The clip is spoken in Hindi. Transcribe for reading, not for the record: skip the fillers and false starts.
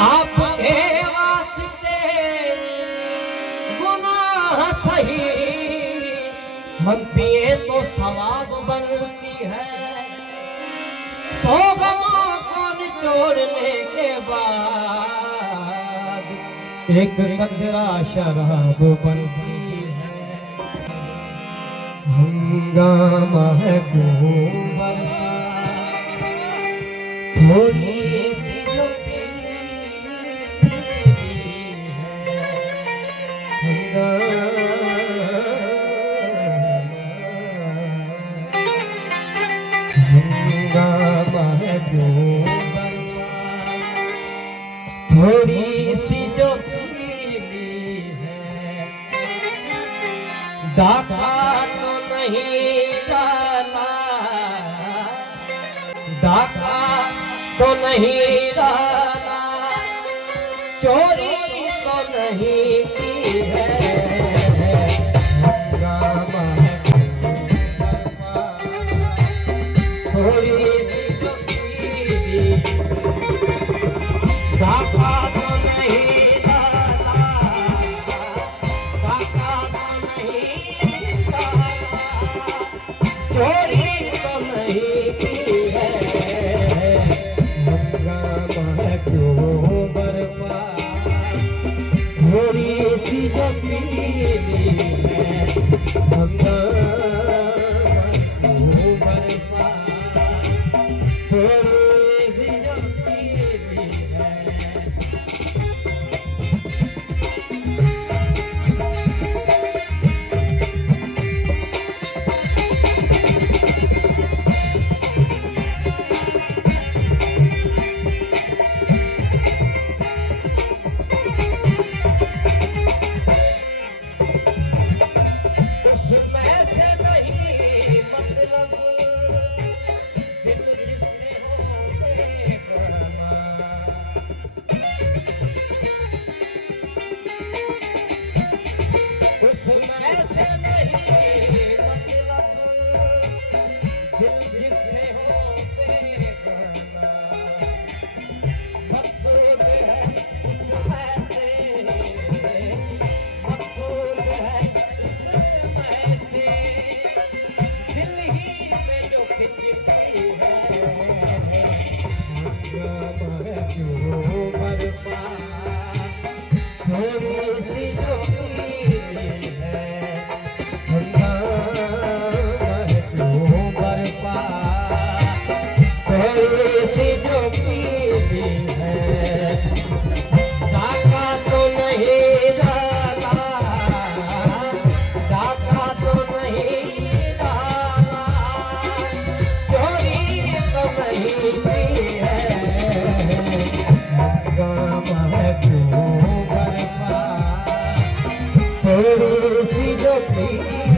आपके वास्ते गुनाह सही, हम पिए तो सवाब बनती है। 100 गमों को निचोड़ने के बाद एक कतरा शराब बनती है। हंगामा है कुंवर का, थोड़ी सी जो पीली है। हंगामा है कुंवर का, थोड़ी सी जो पीली है। डाका तो नहीं डाला, डाका तो नहीं डाला, चोरी तो नहीं की है। हंगामा है थोड़ी सी जो पीली, डाका तो नहीं डाला, डाका तो नहीं डाला, चोरी तो नहीं की है। हंगामा है क्यों बर्बाद, थोड़ी सी जो पीली है। हंगामा क्यों बर्बाद, थोड़ी सी जो पीली है। उसमें से नहीं मतलब, दिल जिससे हो बेगमा। उसमें से नहीं मतलब, दिल जिससे हो बेगमा। मकसूद है उसमें से, मकसूद है उसमें से, दिल ही में जो खिंचती है। हंगामा है क्यों बर्बाद, थोड़ी सी जो पीली है। हंगामा है क्यों बर्बाद, थोड़ी सी जो पीली है। डाका तो नहीं डाला, डाका तो नहीं डाला, चोरी तो नहीं की है। हंगामा है क्यों बर्बाद, थोड़ी सी जो पीली